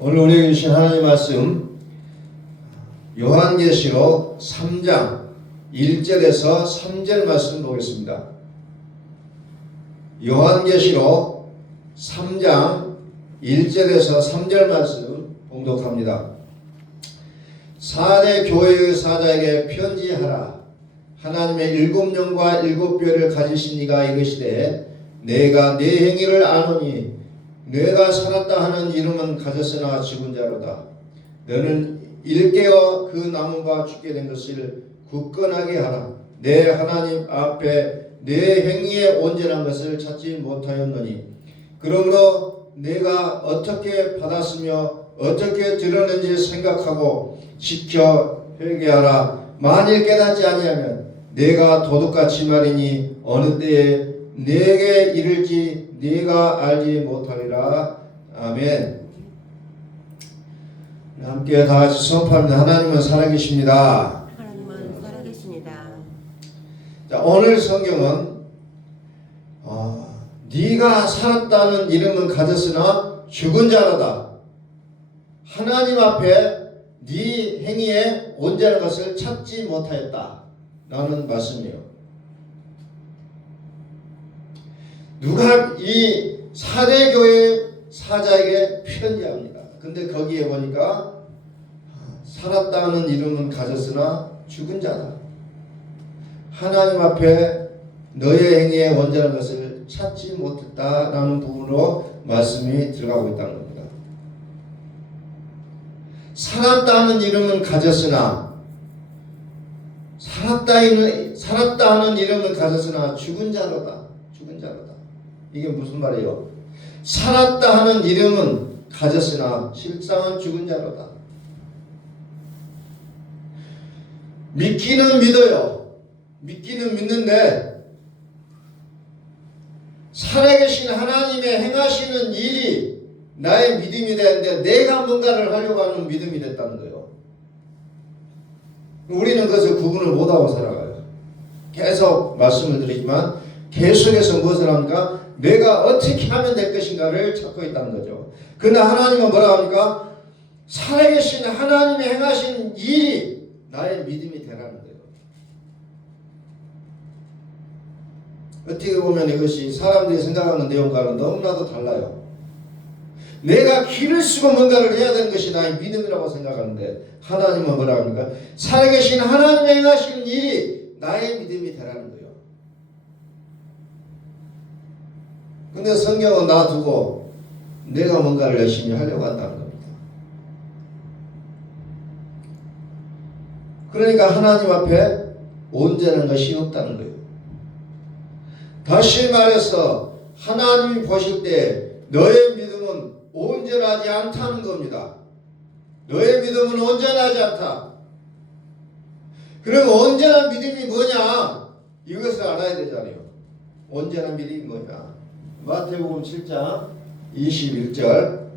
오늘 우리에게 주신 하나님의 말씀 요한계시록 3장 1절에서 3절 말씀 보겠습니다. 요한계시록 3장 1절에서 3절 말씀 봉독합니다. 사대 교회의 사자에게 편지하라. 하나님의 일곱 영과 일곱 뼈를 가지신 이가 이르시되 내가 네 행위를 아노니 내가 살았다 하는 이름은 가졌으나 죽은 자로다. 너는 일깨어 그 남은 바 죽게 된 것을 굳건하게 하라. 내 하나님 앞에 내 행위에 온전한 것을 찾지 못하였노니 그러므로 내가 어떻게 받았으며 어떻게 들었는지 생각하고 지켜 회개하라. 만일 깨닫지 아니하면 내가 도둑같이 말이니 어느 때에 내게 이를지 네가 알지 못하리라. 아멘. 함께 다 같이 선포합니다. 하나님은 살아계십니다. 하나님은 살아계십니다. 자, 오늘 성경은 네가 살았다는 이름은 가졌으나 죽은 자로다. 하나님 앞에 네 행위에 온전한 것을 찾지 못하였다 라는 말씀이에요. 누가 이 사대교회 사자에게 편지합니다. 근데 거기에 보니까 살았다는 이름은 가졌으나 죽은 자다. 하나님 앞에 너의 행위에 온전한 것을 찾지 못했다라는 부분으로 말씀이 들어가고 있다는 겁니다. 살았다는 이름은 가졌으나 살았다는 이름은 가졌으나 죽은 자로다. 죽은 자로다. 이게 무슨 말이에요? 살았다 하는 이름은 가졌으나 실상은 죽은 자로다. 믿기는 믿어요. 믿기는 믿는데 살아계신 하나님의 행하시는 일이 나의 믿음이 되는데 내가 뭔가를 하려고 하는 믿음이 됐다는 거예요. 우리는 그것을 구분을 못하고 살아가요. 계속 말씀을 드리지만 계속해서 무엇을 합니까? 내가 어떻게 하면 될 것인가를 찾고 있다는 거죠. 그러나 하나님은 뭐라고 합니까? 살아계신 하나님의 행하신 일이 나의 믿음이 되라는 거예요. 어떻게 보면 이것이 사람들이 생각하는 내용과는 너무나도 달라요. 내가 길을 쓰고 뭔가를 해야 되는 것이 나의 믿음이라고 생각하는데 하나님은 뭐라고 합니까? 살아계신 하나님의 행하신 일이 나의 믿음이 되라는 거예요. 근데 성경은 놔두고 내가 뭔가를 열심히 하려고 한다는 겁니다. 그러니까 하나님 앞에 온전한 것이 없다는 거예요. 다시 말해서 하나님이 보실 때 너의 믿음은 온전하지 않다는 겁니다. 너의 믿음은 온전하지 않다. 그럼 온전한 믿음이 뭐냐? 이것을 알아야 되잖아요. 온전한 믿음이 뭐냐? 마태복음 7장 21절.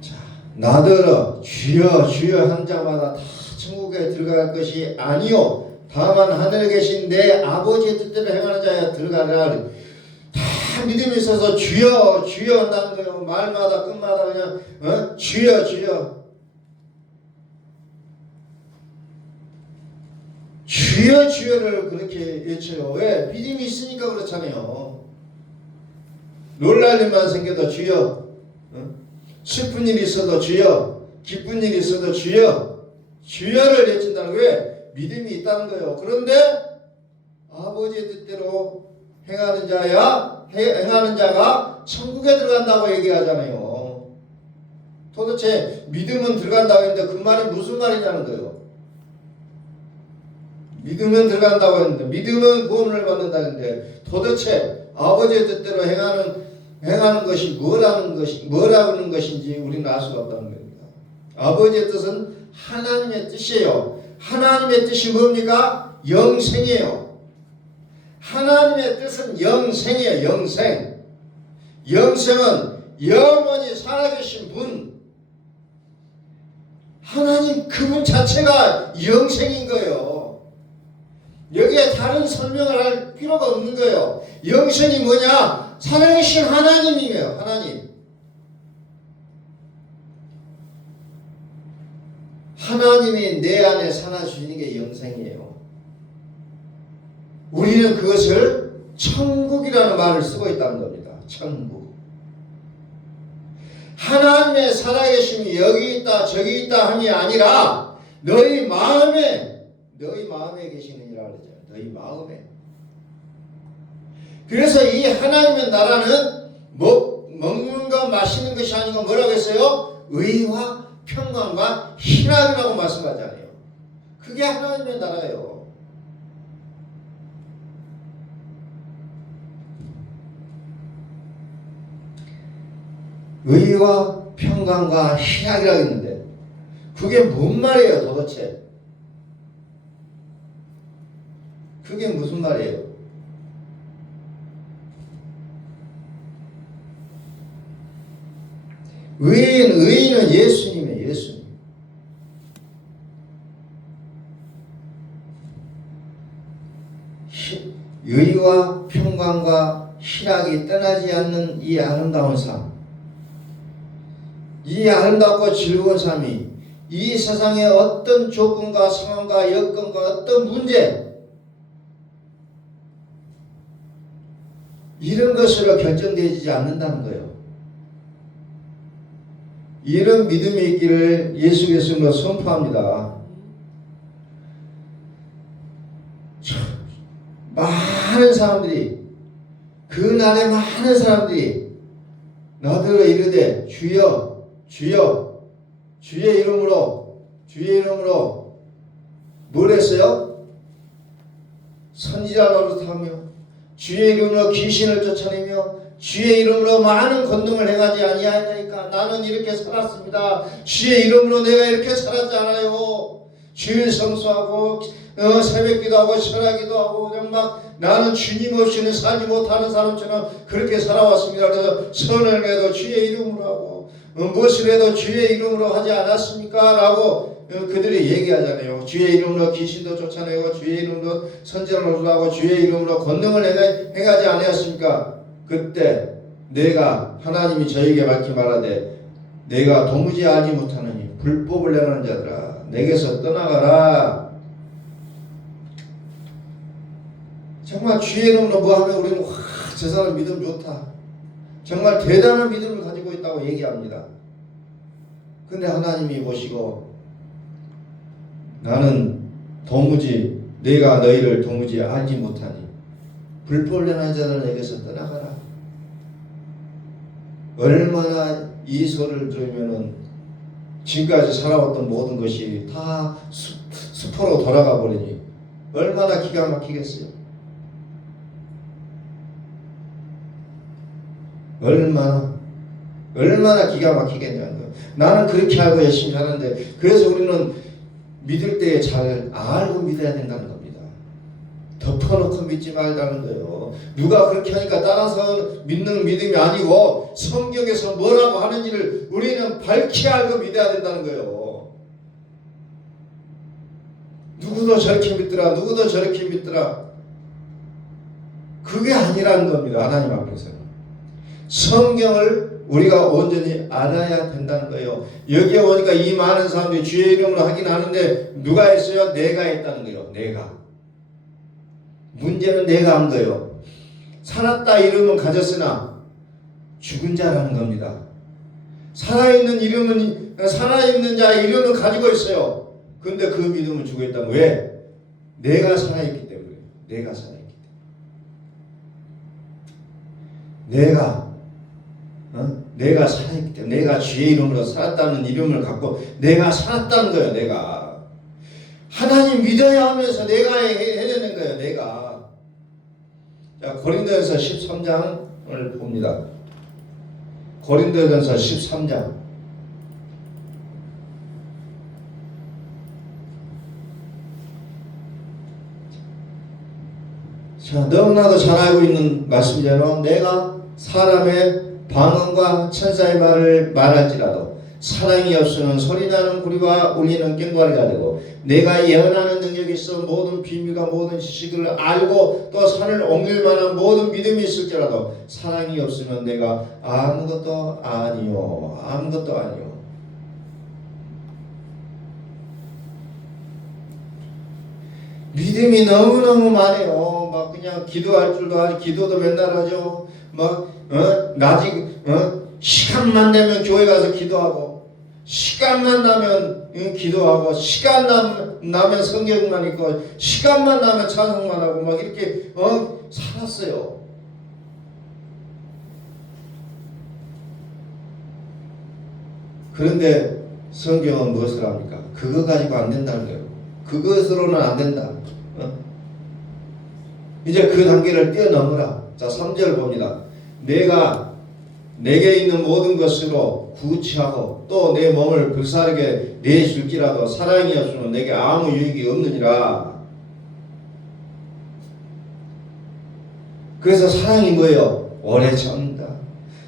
자, 나더러 주여 주여 한 자마다 다 천국에 들어갈 것이 아니요 다만 하늘에 계신 내 아버지의 뜻대로 행하는 자야 들어가라. 다 믿음이 있어서 주여 주여 한다는 거예요. 말마다 끝마다 그냥 주여 주여 주여 주여를 그렇게 외쳐요. 왜? 믿음이 있으니까 그렇잖아요. 놀랄 일만 생겨도 주여, 슬픈 일이 있어도 주여, 기쁜 일이 있어도 주여, 주여를 외친다는 거예요. 왜? 믿음이 있다는 거예요. 그런데 아버지의 뜻대로 행하는 자가 천국에 들어간다고 얘기하잖아요. 도대체 믿음은 들어간다고 했는데 그 말이 무슨 말이냐는 거예요. 믿음은 들어간다고 했는데 믿음은 구원을 받는다는데 도대체 아버지의 뜻대로 행하는 것이 뭐라는 것인지 우리는 알 수가 없다는 겁니다. 아버지의 뜻은 하나님의 뜻이에요. 하나님의 뜻이 뭡니까? 영생이에요. 하나님의 뜻은 영생이에요. 영생. 영생은 영원히 살아계신 분. 하나님 그분 자체가 영생인 거예요. 여기에 다른 설명을 할 필요가 없는 거예요. 영생이 뭐냐? 살아계신 하나님이에요. 하나님. 하나님이 내 안에 살아주시는 게 영생이에요. 우리는 그것을 천국이라는 말을 쓰고 있다는 겁니다. 천국. 하나님의 살아계심이 여기 있다 저기 있다 함이 아니라 너희 마음에 계시느니라 그러죠. 너희 마음에. 그래서 이 하나님의 나라는 먹는 것 마시는 것이 아니고 뭐라고 했어요? 의와 평강과 희락이라고 말씀하잖아요. 그게 하나님의 나라예요. 의와 평강과 희락이라고 했는데 그게 뭔 말이에요 도대체? 그게 무슨 말이에요? 의인은 예수님이에요. 예수님. 의와 평강과 희락이 떠나지 않는 이 아름다운 삶, 이 아름답고 즐거운 삶이 이 세상의 어떤 조건과 상황과 여건과 어떤 문제 이런 것으로 결정되지 않는다는 거예요. 이런 믿음이 있기를 예수 그리스도로 선포합니다. 많은 사람들이 그날에 많은 사람들이 나더러 이르되 주여 주여 주의 이름으로 뭘 했어요? 선지자 노릇하며 주의 이름으로 귀신을 쫓아내며 주의 이름으로 많은 권능을 행하지 아니하니까 나는 이렇게 살았습니다. 주의 이름으로 내가 이렇게 살았잖아요. 주일 성수하고 새벽기도하고 철야기도하고 막 나는 주님 없이는 살지 못하는 사람처럼 그렇게 살아왔습니다. 그래서 선을 해도 주의 이름으로 하고 무엇을 해도 주의 이름으로 하지 않았습니까? 라고 그들이 얘기하잖아요. 주의 이름으로 귀신도 쫓아내고 주의 이름으로 선지자를 하고 주의 이름으로 권능을 행하지 아니었습니까? 그때 내가 하나님이 저에게 밝히 말하되 내가 도무지 알지 못하느니 불법을 행하는 자들아 내게서 떠나가라. 정말 주의 이름으로 뭐하면 우리는 저 사람 믿음 좋다. 정말 대단한 믿음을 가지고 있다고 얘기합니다. 근데 하나님이 보시고 나는 도무지 내가 너희를 도무지 알지 못하니 불법을 행하는 자들은 내게서 떠나가라. 얼마나 이 소리를 들으면은 지금까지 살아왔던 모든 것이 다 수포로 돌아가 버리니 얼마나 기가 막히겠어요. 얼마나 기가 막히겠냐는 거예요. 나는 그렇게 알고 열심히 하는데 그래서 우리는 믿을 때 잘 알고 믿어야 된다는 겁니다. 덮어놓고 믿지 말라는 거예요. 누가 그렇게 하니까 따라서 믿는 믿음이 아니고 성경에서 뭐라고 하는지를 우리는 밝히 알고 믿어야 된다는 거예요. 누구도 저렇게 믿더라. 누구도 저렇게 믿더라. 그게 아니라는 겁니다. 하나님 앞에서는. 성경을 우리가 온전히 알아야 된다는 거예요. 여기에 오니까 이 많은 사람들이 주의 이름으로 하긴 하는데 누가 했어요? 내가 했다는 거예요. 내가. 문제는 내가 한 거예요. 살았다 이름은 가졌으나 죽은 자라는 겁니다. 살아있는 자 이름은 가지고 있어요. 근데 그 믿음은 죽어 있다는 거예요. 왜? 내가 살아있기 때문에. 내가 살아있기 때문에. 내가 살아있기 때문에 내가 주의 이름으로 살았다는 이름을 갖고 내가 살았다는 거예요. 내가 하나님 믿어야 하면서 내가 해내는 거예요. 내가. 자, 고린도전서 13장을 봅니다. 고린도전서 13장. 자, 너무나도 잘 알고 있는 말씀이잖아요. 내가 사람의 방언과 천사의 말을 말할지라도 사랑이 없으면 소리나는 구리와 울리는 꽹과리가 되고 내가 예언하는 능력이 있어 모든 비밀과 모든 지식을 알고 또 산을 옮길 만한 모든 믿음이 있을지라도 사랑이 없으면 내가 아무것도 아니요. 아무것도 아니요. 믿음이 너무너무 많아요. 막 그냥 기도할 줄도 알고 기도도 맨날 하죠. 막 시간만 되면 교회 가서 기도하고 시간만 나면 기도하고 나면 성경만 읽고 시간만 나면 찬송만 하고 막 이렇게 살았어요. 그런데 성경은 무엇을 합니까? 그거 가지고 안 된다는 거예요. 그것으로는 안 된다. 이제 그 단계를 뛰어넘으라. 자, 3절 봅니다. 내가 내게 있는 모든 것으로 구치하고 또 내 몸을 불사르게 내줄지라도 사랑이 없으면 내게 아무 유익이 없느니라. 그래서 사랑이 뭐예요? 오래 참는다.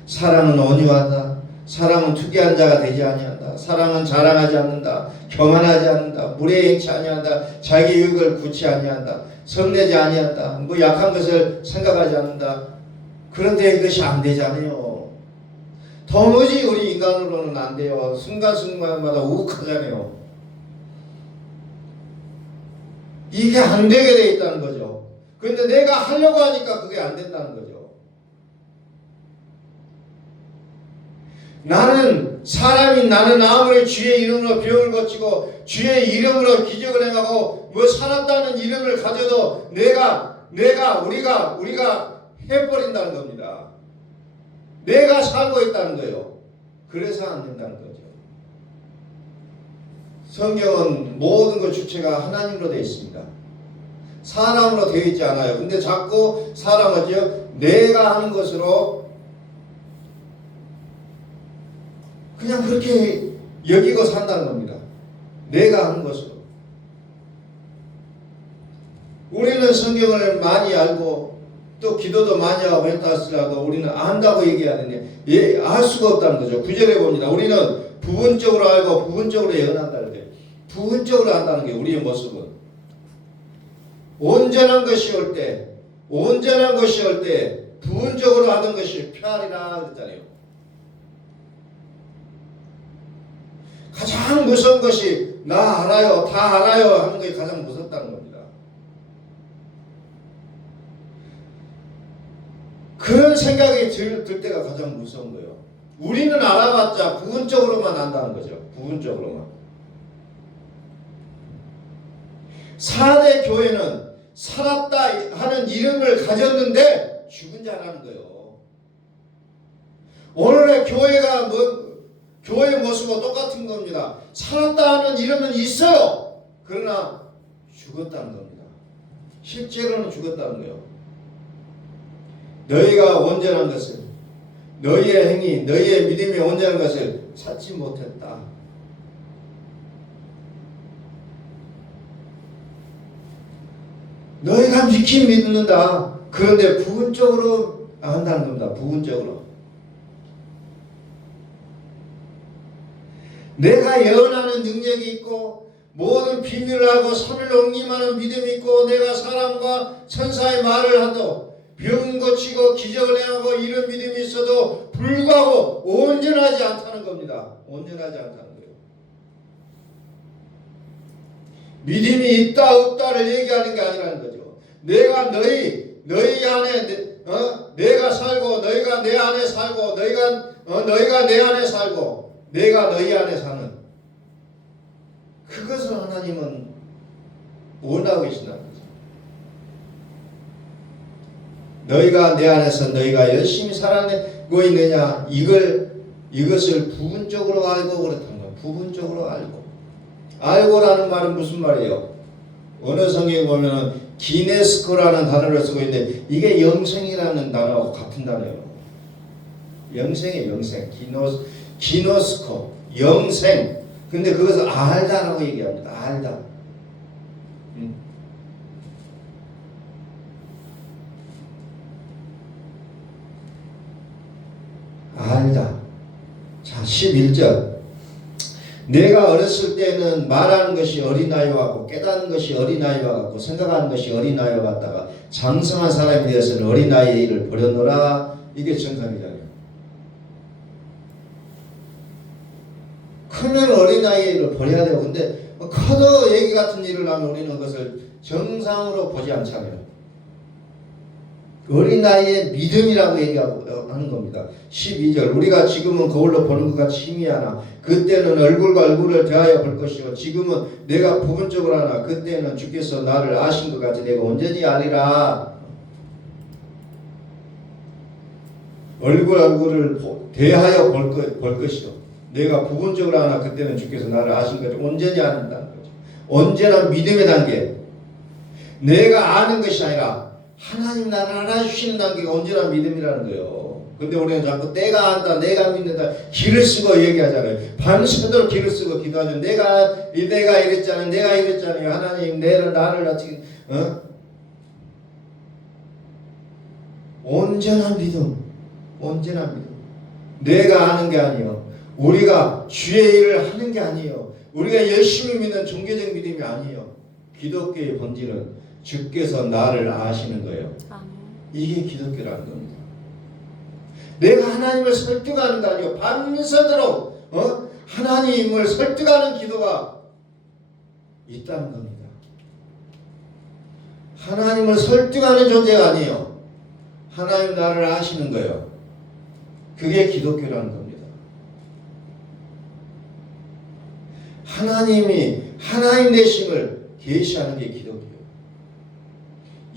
사랑은 온유하다. 사랑은 투기한 자가 되지 아니한다. 사랑은 자랑하지 않는다. 교만하지 않는다. 무례 행치 아니한다. 자기 유익을 구치 아니한다. 성내지 아니한다. 뭐 약한 것을 생각하지 않는다. 그런데 이것이 안 되잖아요. 도무지 우리 인간으로는 안 돼요. 순간순간마다 우욱하잖아요. 이게 안 되게 돼 있다는 거죠. 그런데 내가 하려고 하니까 그게 안 된다는 거죠. 나는 아무리 주의 이름으로 병을 고치고 주의 이름으로 기적을 행하고 뭐 살았다는 이름을 가져도 우리가 해버린다는 겁니다. 내가 살고 있다는 거예요. 그래서 안 된다는 거죠. 성경은 모든 것 주체가 하나님으로 되어 있습니다. 사람으로 되어 있지 않아요. 근데 자꾸 사람은 내가 하는 것으로 그냥 그렇게 여기고 산다는 겁니다. 내가 하는 것으로. 우리는 성경을 많이 알고 또 기도도 많이 하고 했다 하더라도 우리는 안다고 얘기해야 되는데 알 수가 없다는 거죠. 9절에 봅니다. 우리는 부분적으로 알고 부분적으로 예언한다는 게 부분적으로 한다는 게 우리의 모습은 온전한 것이 올 때 부분적으로 하던 것이 표알이라 그랬잖아요. 가장 무서운 것이 나 알아요, 다 알아요 하는 것이 가장 무섭다는 겁니다. 그런 생각이 들 때가 가장 무서운 거예요. 우리는 알아봤자 부분적으로만 안다는 거죠. 부분적으로만. 4대 교회는 살았다 하는 이름을 가졌는데 죽은 자라는 거예요. 오늘의 교회가 교회의 모습과 똑같은 겁니다. 살았다 하는 이름은 있어요. 그러나 죽었다는 겁니다. 실제로는 죽었다는 거예요. 너희가 온전한 것을, 너희의 행위, 너희의 믿음이 온전한 것을 찾지 못했다. 너희가 믿긴 믿는다. 그런데 부분적으로 한다는 겁니다. 부분적으로. 내가 예언하는 능력이 있고 모든 비밀을 알고 산을 옮기마는 믿음이 있고 내가 사람과 천사의 말을 하도 병 고치고 기적을 행하고 이런 믿음이 있어도 불구하고 온전하지 않다는 겁니다. 온전하지 않다는 거예요. 믿음이 있다 없다를 얘기하는 게 아니라는 거죠. 내가 너희 안에 내가 살고 너희가 내 안에 살고 너희가 내 안에 살고 내가 너희 안에 사는 그것을 하나님은 원하고 계신다는 거죠. 너희가 내 안에서 너희가 열심히 살아내고 있느냐 이것을 부분적으로 알고 그렇다는 거예요. 부분적으로 알고라는 말은 무슨 말이에요? 어느 성경에 보면은 기네스코라는 단어를 쓰고 있는데 이게 영생이라는 단어하고 같은 단어예요. 영생이에요. 영생. 기노스코 영생. 근데 그것을 알다라고 얘기합니다. 알다. 알다. 자, 11절. 내가 어렸을 때는 말하는 것이 어린아이와 같고 깨닫는 것이 어린아이와 같고 생각하는 것이 어린아이와 같다가 장성한 사람이 되어서는 어린아이의 일을 버렸노라. 이게 정상이잖아요. 크면 어린아이의 일을 버려야 돼요. 근데 커도 얘기 같은 일을 하면 우리는 그것을 정상으로 보지 않잖아요. 어린아이의 믿음이라고 얘기하고 하는 겁니다. 12절 우리가 지금은 거울로 보는 것 같이 희미하나 그때는 얼굴과 얼굴을 대하여 볼 것이요 지금은 내가 부분적으로 하나 그때는 주께서 나를 아신 것 같이 내가 온전히 아리라. 얼굴을 대하여 볼 것이요 내가 부분적으로 하나 그때는 주께서 나를 아신 것 같이 온전히 아는다는 거죠. 언제나 믿음의 단계. 내가 아는 것이 아니라 하나님 나를 알아주시는 단계가 언제나 믿음이라는 거예요. 근데 우리는 자꾸 내가 안다, 내가 믿는다, 길을 쓰고 얘기하잖아요. 밤새도록 길을 쓰고 기도하는 내가 이랬잖아요, 내가 이랬잖아요. 하나님 나를 어떻게 온전한 믿음, 온전한 믿음. 내가 아는 게 아니에요. 우리가 주의 일을 하는 게 아니에요. 우리가 열심히 믿는 종교적 믿음이 아니에요. 기독교의 본질은 주께서 나를 아시는 거예요. 이게 기독교라는 겁니다. 내가 하나님을 설득하는 게 아니고 밤새도록 하나님을 설득하는 기도가 있다는 겁니다. 하나님을 설득하는 존재가 아니에요. 하나님 나를 아시는 거예요. 그게 기독교라는 겁니다. 하나님 되심을 계시하는 게 기독교예요.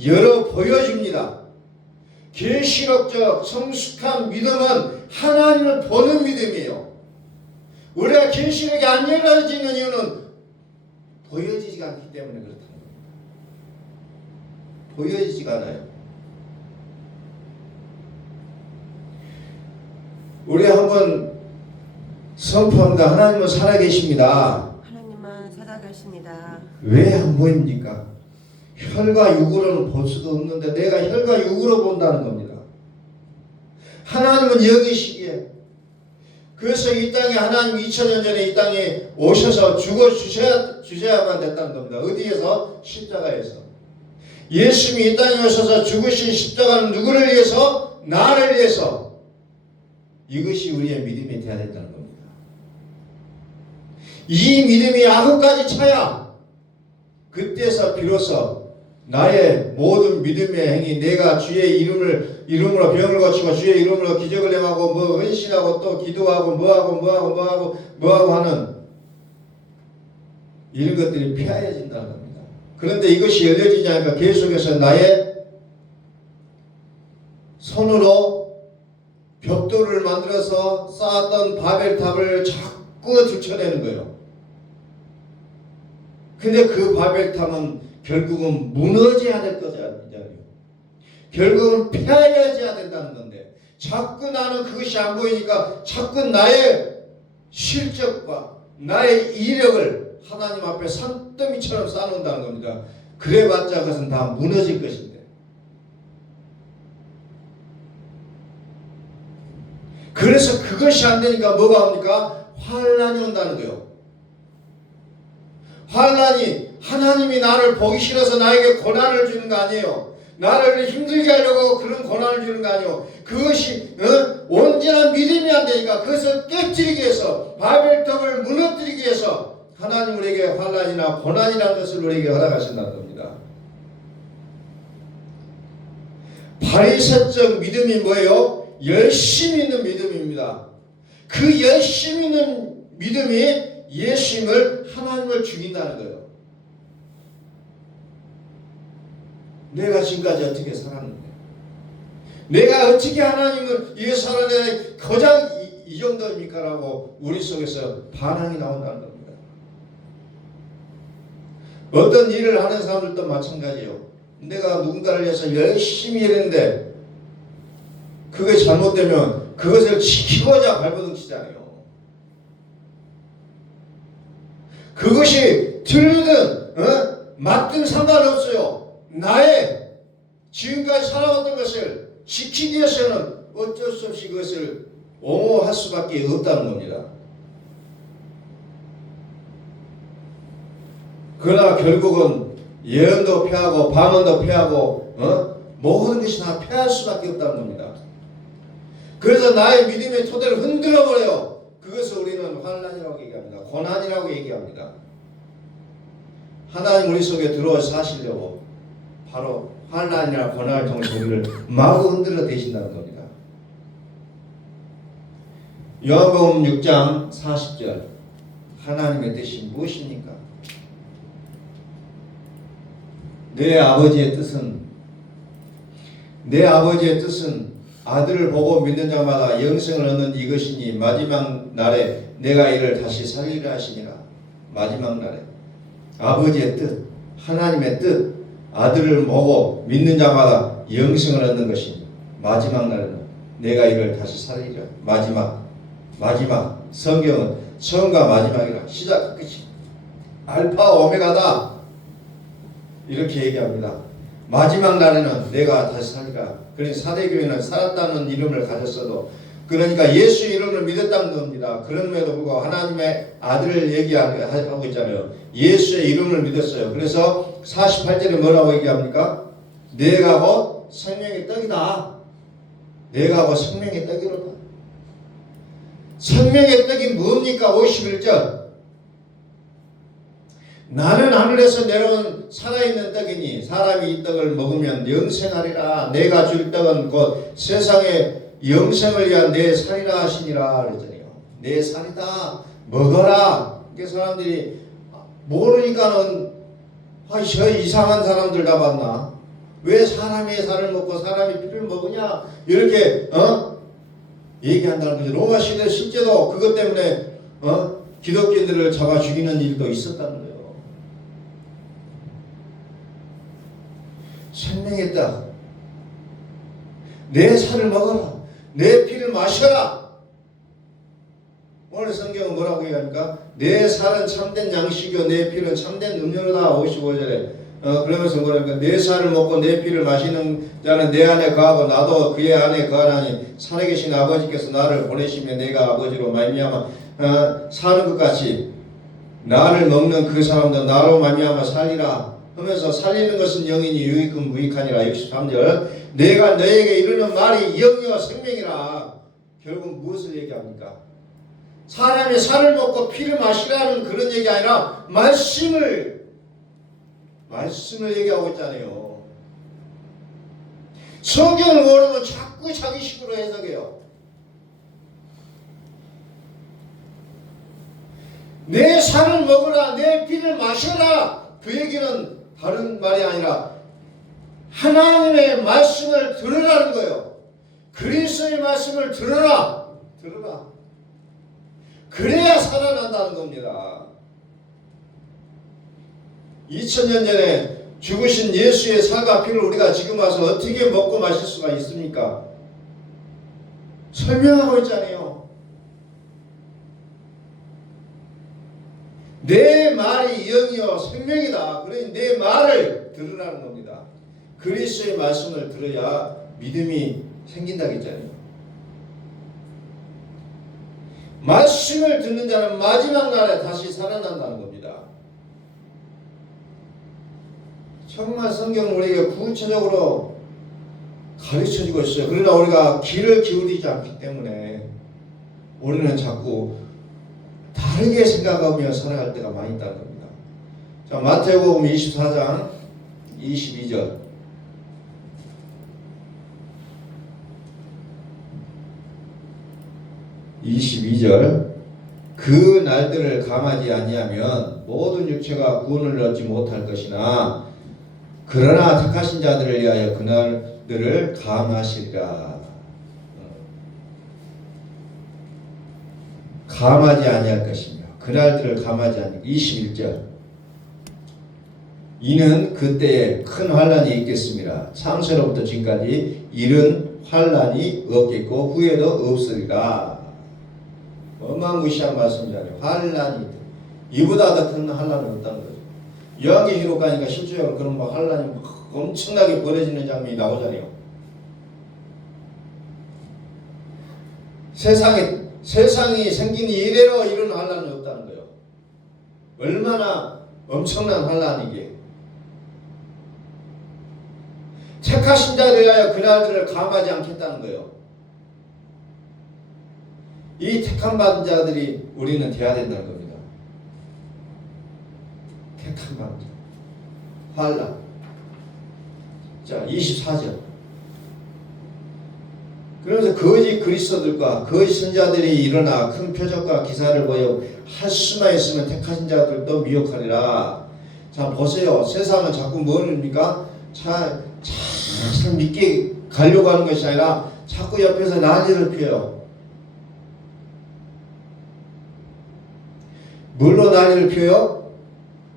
열어 보여줍니다. 계시록적 성숙한 믿음은 하나님을 보는 믿음이에요. 우리가 계시록이 안 열어지는 이유는 보여지지가 않기 때문에 그렇다는 겁니다. 보여지지가 않아요. 우리 한번 선포합니다. 하나님은 살아계십니다. 하나님은 살아계십니다. 왜 안 보입니까? 혈과 육으로는 볼 수도 없는데 내가 혈과 육으로 본다는 겁니다. 하나님은 여기시기에 그래서 이 땅에 하나님 2000년 전에 이 땅에 오셔서 죽어 주셔야만 됐다는 겁니다. 어디에서? 십자가에서. 예수님이 이 땅에 오셔서 죽으신 십자가는 누구를 위해서? 나를 위해서. 이것이 우리의 믿음이 되어야 된다는 겁니다. 이 믿음이 악업까지 차야 그때서 비로소 나의 모든 믿음의 행위, 내가 주의 이름으로 병을 고치고 주의 이름으로 기적을 행하고 뭐 헌신하고 또 기도하고 뭐하고 하는 이런 것들이 폐하여진다는 겁니다. 그런데 이것이 열려지지 않으니까 계속해서 나의 손으로 벽돌을 만들어서 쌓았던 바벨탑을 자꾸 들춰내는 거예요. 근데 그 바벨탑은 결국은 무너져야 될 거잖아요. 결국은 폐하여져야 된다는 건데 자꾸 나는 그것이 안 보이니까 자꾸 나의 실적과 나의 이력을 하나님 앞에 산더미처럼 쌓아놓는다는 겁니다. 그래봤자 그것은 다 무너질 것인데. 그래서 그것이 안 되니까 뭐가 옵니까? 환란이 온다는 거예요. 환란이 하나님이 나를 보기 싫어서 나에게 고난을 주는 거 아니에요. 나를 힘들게 하려고 그런 고난을 주는 거 아니에요. 그것이 온전한 믿음이 안 되니까 그것을 깨뜨리기 위해서 바벨탑을 무너뜨리기 위해서 하나님 우리에게 환란이나 고난이라는 것을 우리에게 허락하신다는 겁니다. 바리새적 믿음이 뭐예요? 열심히 있는 믿음입니다. 그 열심히 있는 믿음이 예수님을 하나님을 죽인다는 거예요. 내가 지금까지 어떻게 살았는데 내가 어떻게 하나님을 위해서 살아내는 고작 이 정도입니까? 라고 우리 속에서 반항이 나온다는 겁니다. 어떤 일을 하는 사람들도 마찬가지예요. 내가 누군가를 위해서 열심히 일했는데 그게 잘못되면 그것을 지키고자 발버둥 치잖아요. 그것이 틀리든 맞든 상관없어요. 나의 지금까지 살아왔던 것을 지키기 위해서는 어쩔 수 없이 그것을 옹호할 수밖에 없다는 겁니다. 그러나 결국은 예언도 패하고 방언도 패하고 모든 것이 다 패할 수밖에 없다는 겁니다. 그래서 나의 믿음의 토대를 흔들어버려요. 그것을 우리는 환난이라고 얘기합니다. 고난이라고 얘기합니다. 하나님 우리 속에 들어와 사시려고 바로 환난이나 고난을 통해서 우리를 마구 흔들어 대신다는 겁니다. 요한복음 6장 40절 하나님의 뜻이 무엇입니까? 내 아버지의 뜻은 아들을 보고 믿는 자마다 영생을 얻는 이것이니 마지막 날에 내가 이를 다시 살리라 하시니라. 마지막 날에 아버지의 뜻, 하나님의 뜻, 아들을 보고 믿는 자마다 영생을 얻는 것이니 마지막 날에는 내가 이를 다시 살리라. 마지막 성경은 처음과 마지막이라 시작과 끝이 알파 오메가다 이렇게 얘기합니다. 마지막 날에는 내가 다시 살리라. 그러니 사대교회는 살았다는 이름을 가졌어도 그러니까 예수 이름을 믿었다는 겁니다. 그럼에도 불구하고 하나님의 아들을 얘기하고 있잖아요. 예수의 이름을 믿었어요. 그래서 48절에 뭐라고 얘기합니까? 내가 곧 생명의 떡이다. 내가 곧 생명의 떡이로다. 생명의 떡이 뭡니까? 51절 나는 하늘에서 내려온 살아있는 떡이니 사람이 이 떡을 먹으면 영생하리라. 내가 줄 떡은 곧 세상의 영생을 위한 내 살이라 하시니라 그랬잖아요. 내 살이다. 먹어라. 이게 사람들이 모르니까는 저 이상한 사람들 다 봤나? 왜 사람의 살을 먹고 사람의 피를 먹으냐? 이렇게 얘기한다는 거죠. 로마 시대 실제로 그것 때문에 기독교인들을 잡아 죽이는 일도 있었다는 거예요. 생명의 떡, 내 살을 먹어라. 내 피를 마셔라. 오늘 성경은 뭐라고 얘기합니까? 내 살은 참된 양식이요 내 피는 참된 음료로다. 55절에 그러면서 뭐랄까? 내 살을 먹고 내 피를 마시는 자는 내 안에 거하고 나도 그의 안에 거하나니 살아계신 아버지께서 나를 보내시며 내가 아버지로 말미암아 사는 것 같이 나를 먹는 그 사람도 나로 말미암아 살리라 하면서 살리는 것은 영이니 유익은 무익하니라. 63절 내가 너에게 이르는 말이 영이와 생명이라. 결국 무엇을 얘기합니까? 사람의 살을 먹고 피를 마시라는 그런 얘기 아니라 말씀을 얘기하고 있잖아요. 성경을 모르면 자꾸 자기 식으로 해석해요. 내 살을 먹으라, 내 피를 마셔라. 그 얘기는 다른 말이 아니라 하나님의 말씀을 들으라는 거예요. 그리스도의 말씀을 들어라. 그래야 살아난다는 겁니다. 2000년 전에 죽으신 예수의 살과 피를 우리가 지금 와서 어떻게 먹고 마실 수가 있습니까? 설명하고 있잖아요. 내 말이 영이요 생명이다. 그러니 내 말을 들으라는 겁니다. 그리스도의 말씀을 들어야 믿음이 생긴다고 했잖아요. 말씀을 듣는 자는 마지막 날에 다시 살아난다는 겁니다. 정말 성경은 우리에게 구체적으로 가르쳐주고 있어요. 그러나 우리가 귀를 기울이지 않기 때문에 우리는 자꾸 다르게 생각하며 살아갈 때가 많이 있다는 겁니다. 자, 마태복음 24장 22절 그 날들을 감하지 아니하면 모든 육체가 구원을 얻지 못할 것이나 그러나 택하신 자들을 위하여 그 날들을 감하시리라. 감하지 아니할 것이며 그 날들을 감하지 아니. 21절 이는 그때에 큰 환란이 있겠습니다. 창세로부터 지금까지 이른 환란이 없겠고 후에도 없으리라. 어마무시한 말씀이잖아요. 환란이 이보다 더 큰 환란은 없다는 거죠. 요한계시록 가니까 실제로 그런 막 환란이 엄청나게 벌어지는 장면이 나오잖아요. 세상이 생긴 이래로 이런 환란은 없다는 거예요. 얼마나 엄청난 환란이게. 택하신 자들이하여 그날들을 감하지 않겠다는 거예요. 이 택함 받은 자들이 우리는 돼야 된다는 겁니다. 택함 받은 자. 환란. 자, 24절. 그러면서 거짓 그리스도들과 거짓 선자들이 일어나 큰 표적과 기사를 보여 할 수만 있으면 택하신 자들도 미혹하리라. 자, 보세요. 세상은 자꾸 뭐입니까? 잘 믿게 가려고 하는 것이 아니라 자꾸 옆에서 난리를 피워요. 뭘로 난리를 피워요?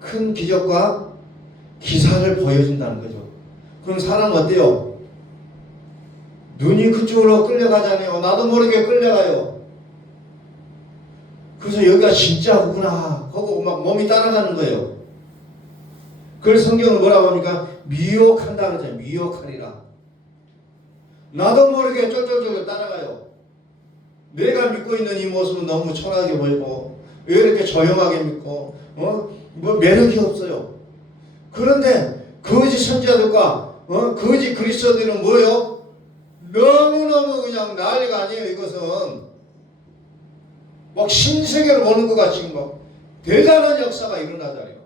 큰 기적과 기사를 보여준다는 거죠. 그럼 사람은 어때요? 눈이 그쪽으로 끌려가잖아요. 나도 모르게 끌려가요. 그래서 여기가 진짜구나 하고 막 몸이 따라가는 거예요. 그걸 성경은 뭐라고 합니까? 미혹한다 그러잖아요. 미혹하리라. 나도 모르게 쫄쫄쫄 따라가요. 내가 믿고 있는 이 모습은 너무 초라하게 보이고 왜 이렇게 조용하게 믿고 뭐 매력이 없어요. 그런데 거짓 선지자들과 거짓 그리스도들은 뭐예요? 너무너무 그냥 난리가 아니에요. 이것은 막 신세계를 보는 것 같이 막 대단한 역사가 일어나잖아요.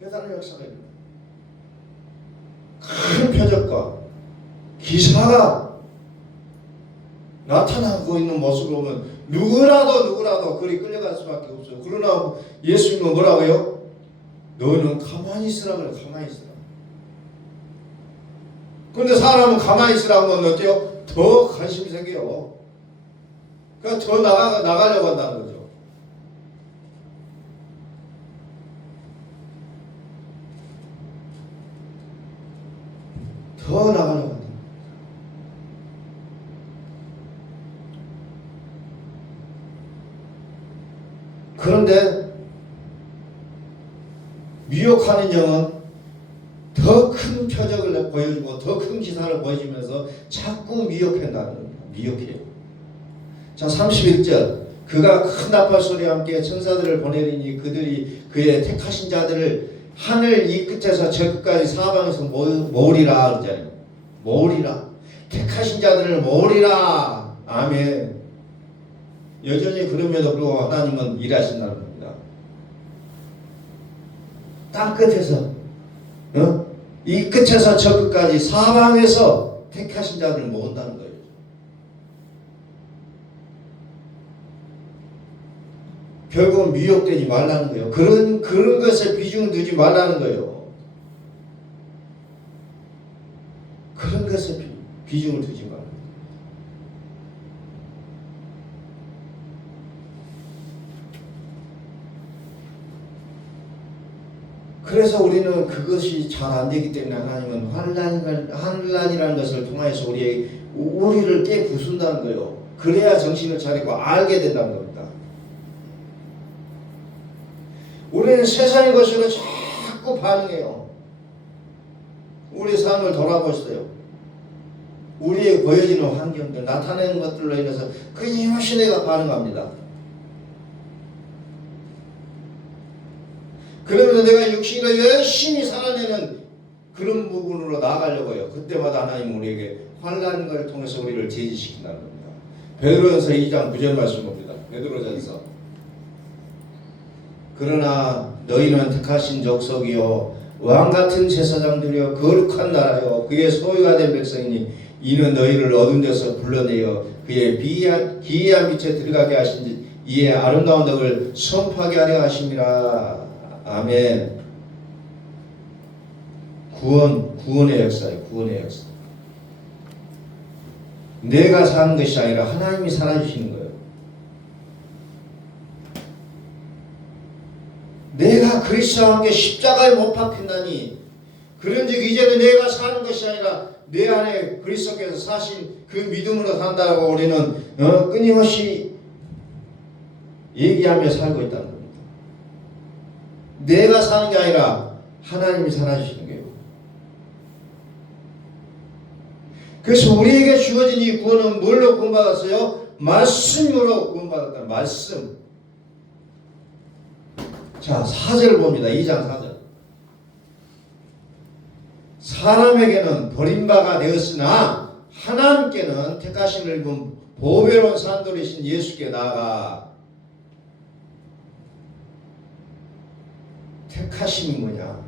대단한 역사가 일어나요. 큰 표적과 기사가 나타나고 있는 모습을 보면 누구라도 그리 끌려갈 수밖에 없어요. 그러나 예수님은 뭐라고 해요? 너는 가만히 있으라 그래. 가만히 있으라. 그런데 사람은 가만히 있으라고 하면 어때요? 더 관심이 생겨요. 그러니까 더 나가려고 한다는 거죠. 더 나가려고 한다. 그런데 미혹하는 영은 더 큰 표적을 보여주고 더 큰 기사를 보여주면서 자꾸 미혹한다는 겁니다. 미혹해요. 자, 31절. 그가 큰 나팔 소리와 함께 천사들을 보내리니 그들이 그의 택하신 자들을 하늘 이 끝에서 저 끝까지 사방에서 모으리라 그러잖아요. 모으리라. 택하신 자들을 모으리라. 아멘. 여전히 그럼에도 불구하고 하나님은 일하신다는 겁니다. 땅 끝에서 이 끝에서 저 끝까지 사방에서 택하신 자들을 모은다는 거예요. 결국은 미혹되지 말라는 거예요. 그런 것에 비중을 두지 말라는 거예요. 그런 것에 비중을 두지 말라는 거예요. 그래서 우리는 그것이 잘 안 되기 때문에 하나님은 환란이라는 것을 통해서 우리를 깨부순다는 거예요. 그래야 정신을 차리고 알게 된다는 겁니다. 우리는 세상의 것으로 자꾸 반응해요. 우리 삶을 돌아보세요. 우리의 보여지는 환경들, 나타내는 것들로 인해서 끊임없이 내가 반응합니다. 그러면 내가 육신으로 열심히 살아내는 그런 부분으로 나아가려고 해요. 그때마다 하나님 우리에게 환난을 통해서 우리를 제지시킨다는 겁니다. 베드로전서 2장 9절 말씀 봅니다. 베드로전서. 그러나 너희는 택하신 족속이요 왕같은 제사장들이요 거룩한 나라요 그의 소유가 된 백성이니 이는 너희를 어두운 데서 불러내어 그의 기이한 빛에 들어가게 하신 이의 아름다운 덕을 선포하게 하려 하심이라. 아멘. 구원의 역사예요. 구원의 역사. 내가 사는 것이 아니라 하나님이 살아주시는 거예요. 내가 그리스도와 함께 십자가에 못 박힌다니 그런즉 이제는 내가 사는 것이 아니라 내 안에 그리스도께서 사신 그 믿음으로 산다라고 우리는 끊임없이 얘기하며 살고 있다는 겁니다. 내가 사는 게 아니라 하나님이 살아주시는 거예요. 그래서 우리에게 주어진 이 구원은 뭘로 구원받았어요? 말씀으로 구원받았다는 말씀. 자, 4절 봅니다. 2장 4절. 사람에게는 버림바가 되었으나 하나님께는 택하심을 입은 보배로운 산돌이신 예수께 나아가. 택하심이 뭐냐?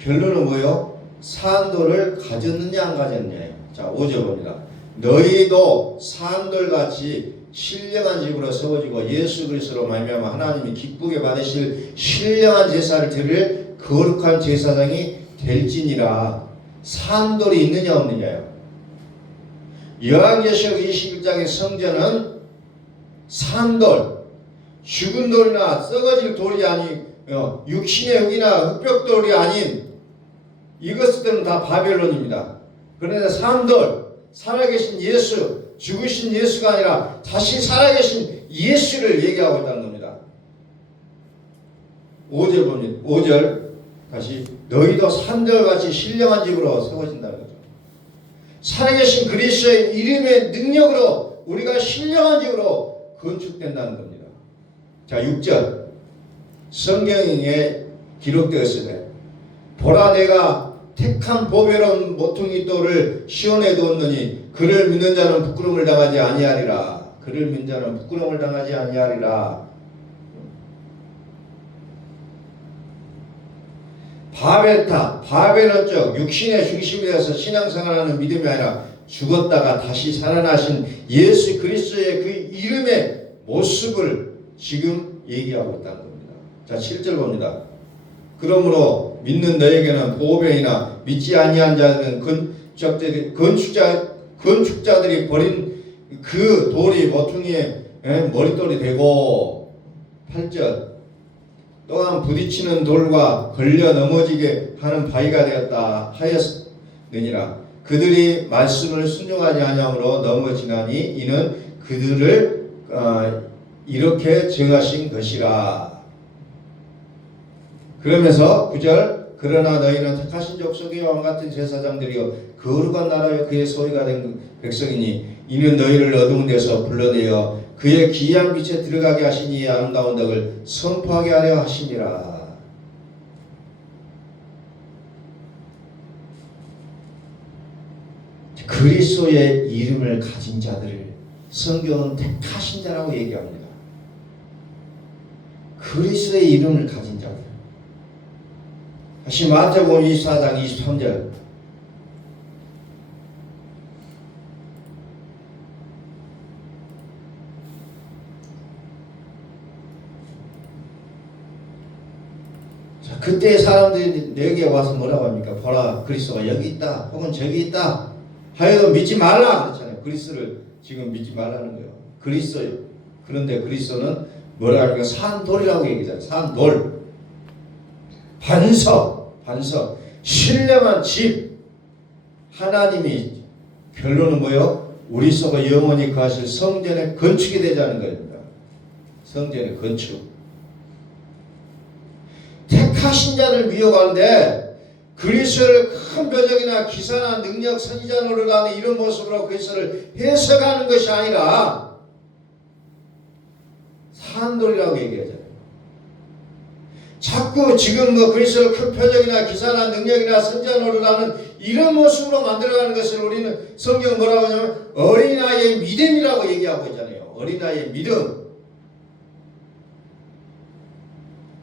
결론은 뭐요? 산돌을 가졌느냐 안 가졌느냐. 자, 5절 봅니다. 너희도 산돌같이 신령한 집으로 세워지고 예수 그리스도로 말미암아 하나님이 기쁘게 받으실 신령한 제사를 드릴 거룩한 제사장이 될지니라. 산돌이 있느냐 없느냐요? 요한계시록 21장의 성전은 산돌, 죽은 돌이나 썩어질 돌이 아닌 육신의 흙이나 흑벽돌이 아닌 이것들은 다 바벨론입니다. 그런데 산돌, 살아계신 예수, 죽으신 예수가 아니라 다시 살아계신 예수를 얘기하고 있다는 겁니다. 5절 봅니다. 5절 다시 너희도 산돌같이 신령한 집으로 세워진다는 거죠. 살아계신 그리스도의 이름의 능력으로 우리가 신령한 집으로 건축된다는 겁니다. 자, 6절 성경에 기록되었을 때 보라 내가 택한 보배로운 모퉁이 돌을 시온에 두었느니 그를 믿는 자는 부끄러움을 당하지 아니하리라. 그를 믿는 자는 부끄러움을 당하지 아니하리라. 바벨탑, 바벨은 즉 육신의 중심이 되어서 신앙생활하는 믿음이 아니라 죽었다가 다시 살아나신 예수 그리스도의 그 이름의 모습을 지금 얘기하고 있다는 겁니다. 자, 7절 봅니다. 그러므로 믿는 너에게는 보배이나 믿지 아니한 자들은 건축자들이 버린 그 돌이 모퉁이의 머릿돌이 되고. 8절 또한 부딪히는 돌과 걸려 넘어지게 하는 바위가 되었다 하였느니라. 그들이 말씀을 순종하지 아니함으로 넘어지나니 이는 그들을 이렇게 정하신 것이라. 그러면서 9절 그러나 너희는 택하신 족속의 왕 같은 제사장들이요 거룩한 나라여 그의 소유가 된 백성이니 이는 너희를 어두운 데서 불러내어 그의 기이한 빛에 들어가게 하시니 이 아름다운 덕을 선포하게 하려 하심이라. 그리스도의 이름을 가진 자들을 성경은 택하신 자라고 얘기합니다. 그리스도의 이름을 가진 자들. 다시 마태복음 24장 23절 자, 그때 사람들이 내게 와서 뭐라고 합니까? 보라 그리스도가 여기 있다 혹은 저기 있다 하여도 믿지 말라 그렇잖아요. 그리스도를 지금 믿지 말라는 거예요. 그리스도요. 그런데 그리스도는 뭐라 합니까? 산돌이라고 얘기하잖아요. 산돌, 반석, 신령한 집. 하나님이 결론은 뭐예요? 우리 속에 영원히 거하실 성전의 건축이 되자는 겁니다. 성전의 건축. 택하신 자를 미워하는데 그리스도를 큰 표적이나 기사나 능력, 선지자 노릇하는 이런 모습으로 그리스도를 해석하는 것이 아니라 산돌이라고 얘기하잖아요. 자꾸 지금 그리스도를 큰 표적이나 기사나 능력이나 선지자 노릇하는 이런 모습으로 만들어가는 것을 우리는 성경 뭐라고 하냐면 어린아이의 믿음이라고 얘기하고 있잖아요. 어린아이의 믿음.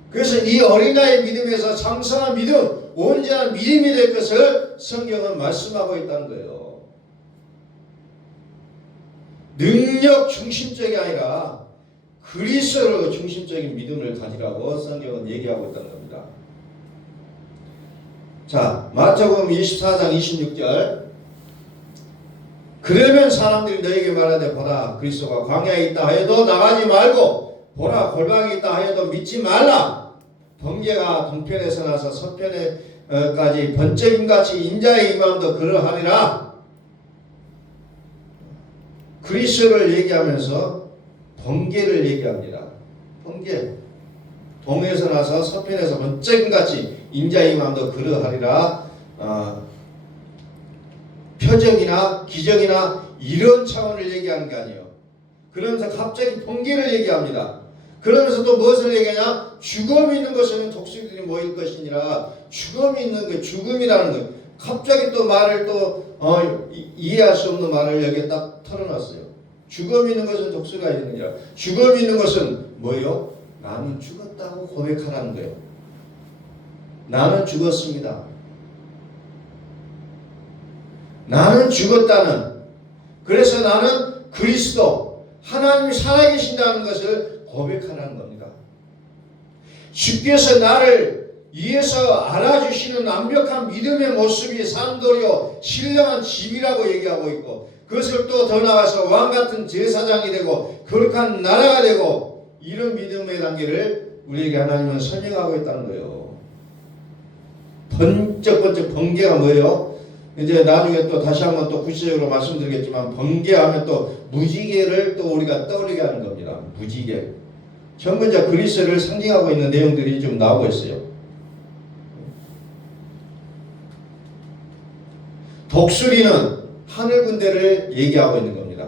그래서 이 어린아이의 믿음에서 장성한 믿음, 온전한 믿음이 될 것을 성경은 말씀하고 있다는 거예요. 능력 중심적이 아니라 그리스도로 중심적인 믿음을 가지라고 성경은 얘기하고 있다는 겁니다. 자, 마태복음 24장 26절 그러면 사람들이 너에게 말하되 보라 그리스도가 광야에 있다 하여도 나가지 말고 보라 골방에 있다 하여도 믿지 말라. 번개가 동편에서 나서 서편에까지 번쩍임같이 인자의 임함도 그러하리라. 그리스도를 얘기하면서 번개를 얘기합니다. 번개. 동에서 나서 서편에서 번쩍임같이 인자의 임함도 그러하리라. 표적이나 기적이나 이런 차원을 얘기하는 게 아니에요. 그러면서 갑자기 번개를 얘기합니다. 그러면서 또 무엇을 얘기하냐? 죽음이 있는 것은 독수리들이 모일 것이니라. 죽음이 있는 거, 죽음이라는 거. 갑자기 또 말을 또 이해할 수 없는 말을 여기에 딱 털어놨어요. 죽음이 있는 것은 독수리가 있느니라. 죽음이 있는 것은 뭐예요? 나는 죽었다고 고백하라는 거예요. 나는 죽었습니다. 나는 죽었다는. 그래서 나는 그리스도, 하나님이 살아계신다는 것을 고백하라는 겁니다. 주께서 나를 위해서 알아주시는 완벽한 믿음의 모습이 산돌이요 신령한 집이라고 얘기하고 있고, 그것을 또 더 나아가서 왕같은 제사장이 되고 거룩한 나라가 되고, 이런 믿음의 단계를 우리에게 하나님은 설명하고 있다는 거예요. 번쩍번쩍 번개가 뭐예요? 이제 나중에 또 다시 한번 또 구체적으로 말씀드리겠지만, 번개하면 또 무지개를 또 우리가 떠오르게 하는 겁니다. 무지개. 전부 이제 그리스도를 상징하고 있는 내용들이 좀 나오고 있어요. 독수리는 하늘 군대를 얘기하고 있는 겁니다.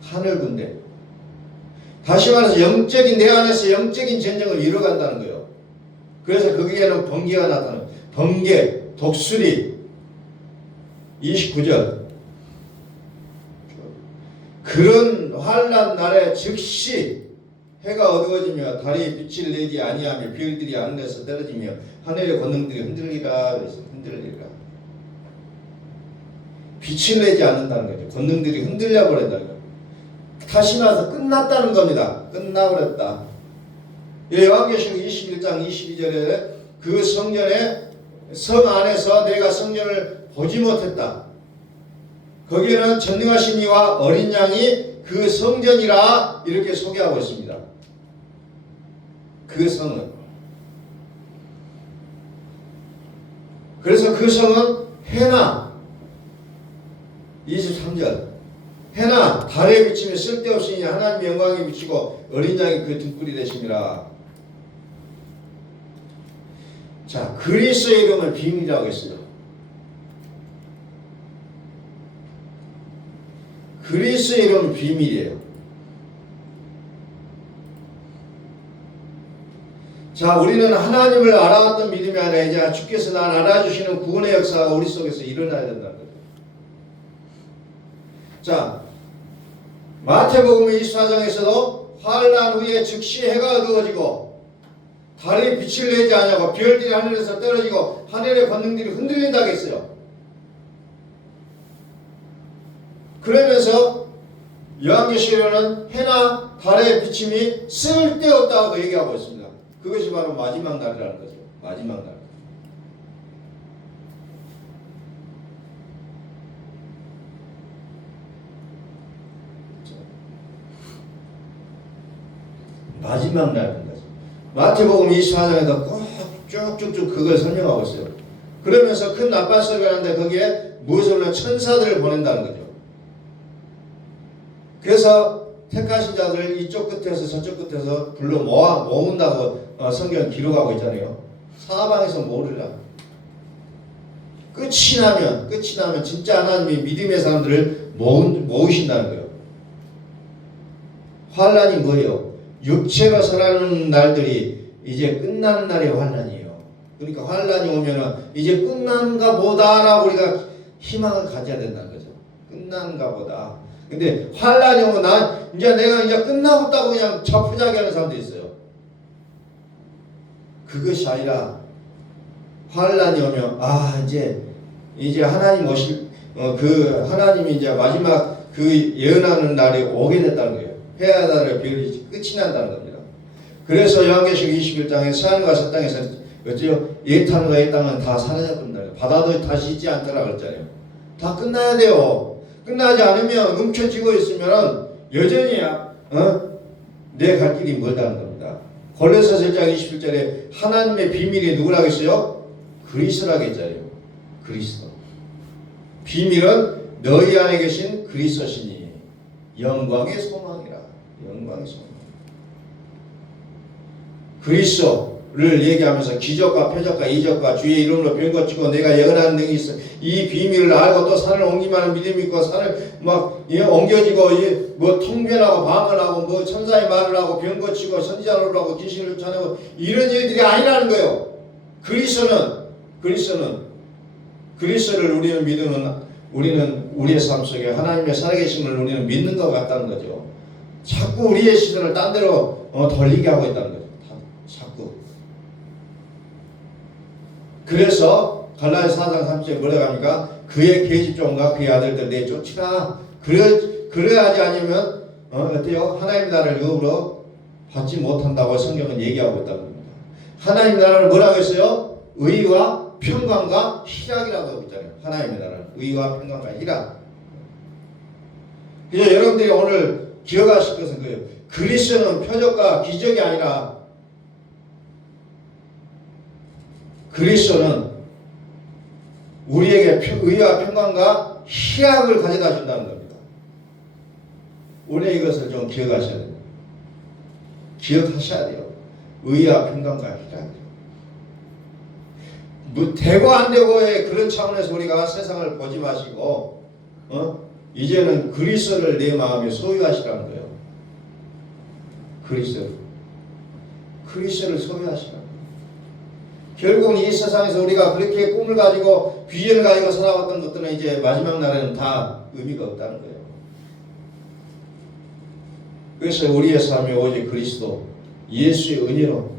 하늘 군대. 다시 말해서 영적인, 내 안에서 영적인 전쟁을 이뤄간다는 거예요. 그래서 거기에는 번개가 나타나요. 번개, 독수리. 29절. 그런 환난 날에 즉시 해가 어두워지며 달이 빛을 내지 아니하며 별들이 하늘에서 떨어지며 하늘의 권능들이 흔들리라. 그래서 흔들리라. 빛을 내지 않는다는 거죠. 권능들이 흔들려 버린다는 거죠. 다시 나서 끝났다는 겁니다. 끝나버렸다. 요한계시록 21장 22절에 그 성전에 성 안에서 내가 성전을 보지 못했다. 거기에는 전능하신 이와 어린 양이 그 성전이라 이렇게 소개하고 있습니다. 그 성은. 그래서 그 성은 해나 23절 해나 달에 비치며 쓸데없으니 하나님의 영광이 비치고 어린 양이 그 등불이 되심이라. 자, 그리스도의 이름은 비밀이라고 했어요. 그리스도의 이름은 비밀이에요. 자, 우리는 하나님을 알아왔던 믿음이 아니라 이제 주께서 나를 알아주시는 구원의 역사가 우리 속에서 일어나야 된다는 거죠. 자, 마태복음 24장에서도 환난 후에 즉시 해가 어두워지고 달이 빛을 내지 아니하고 별들이 하늘에서 떨어지고 하늘의 권능들이 흔들린다고 했어요. 그러면서 요한계시록에는 해나 달의 비침이 쓸데없다고 얘기하고 있습니다. 그것이 바로 마지막 날이라는 거죠. 마지막 날. 마지막 날입니다. 마태복음 24장에도 꼭 쭉쭉쭉 그걸 설명하고 있어요. 그러면서 큰 나팔 소리가 나는데 거기에 무엇을 하면 천사들을 보낸다는 거죠. 그래서 택하신 자들을 이쪽 끝에서 저쪽 끝에서 불러 모은다고 성경은 기록하고 있잖아요. 사방에서 모으리라. 끝이 나면 진짜 하나님이 믿음의 사람들을 모으신다는 거예요. 환난이 뭐예요? 육체가 살아가는 날들이 이제 끝나는 날이 환난이에요. 그러니까 환난이 오면은 이제 끝나는가 보다라고 우리가 희망을 가져야 된다는 거죠. 끝나는가 보다. 근데 환난이 오면 내가 이제 끝나겠다고 그냥 자포자기 하는 사람도 있어요. 그것이 아니라 환난이 오면 이제 하나님 오실 하나님이 이제 마지막 그 예언하는 날이 오게 됐다는 거예요. 해야 달의 별이 끝이 난다는 겁니다. 그래서 요한계시록 21장에 새하늘과 새 땅에서 어째요? 옛하늘과 옛 땅은 다 사라졌답니다. 바다도 다시 있지 않더라 그랬잖아요. 다 끝나야 돼요. 끝나지 않으면 움켜쥐고 있으면 여전히 내 갈 길이 멀다는 겁니다. 골로새서 1장 21절에 하나님의 비밀이 누구라고 했어요? 그리스도라고 했잖아요. 그리스도. 비밀은 너희 안에 계신 그리스도시니 영광의 소망이라. 영광의 소망. 그리스도. 얘기하면서 기적과 표적과 이적과 주의 이름으로 병 고치고 내가 예언하는 능이 있어. 이 비밀을 알고 또 산을 옮기만한 믿음이 있고 산을 막 옮겨지고 뭐 통변하고 방언하고 뭐 천사의 말을 하고 병 고치고 선지자를 하고 귀신을 쫓아내고 이런 일들이 아니라는 거예요. 그리스도를 우리는 믿으면 우리는 우리의 삶 속에 하나님의 살아계심을 우리는 믿는 것 같다는 거죠. 자꾸 우리의 시선을 딴 데로 돌리게 하고 있다는 거죠. 자꾸. 그래서 갈라디아서 4장 30절에 뭐라고 합니까? 그의 계집종과 그의 아들들 내쫓으라. 그래야지 아니면 어때요? 하나님 나라를 유업으로 받지 못한다고 성경은 얘기하고 있다는 겁니다. 하나님 나라를 뭐라고 했어요? 의와 평강과 희락이라고 하고 있잖아요. 하나님의 나라는 의와 평강과 희락. 그래서 여러분들이 오늘 기억하실 것은 그예요. 그리스도는 표적과 기적이 아니라 그리스도는 우리에게 의와 평강과 희락을 가져다 준다는 겁니다. 오늘 이것을 좀 기억하셔야 됩니다. 기억하셔야 돼요. 의와 평강과 희락. 뭐 되고 안 되고의 그런 차원에서 우리가 세상을 보지 마시고 이제는 그리스도를 내 마음에 소유하시라는 거예요. 그리스도를 소유하시라는 거예요. 결국은 이 세상에서 우리가 그렇게 꿈을 가지고 비전을 가지고 살아왔던 것들은 이제 마지막 날에는 다 의미가 없다는 거예요. 그래서 우리의 삶이 오직 그리스도 예수의 은혜로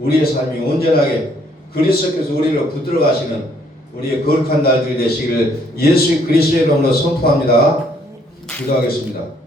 우리의 삶이 온전하게 그리스도께서 우리를 붙들어 가시는 우리의 거룩한 날들이 되시기를 예수 그리스도의 이름으로 선포합니다. 기도하겠습니다.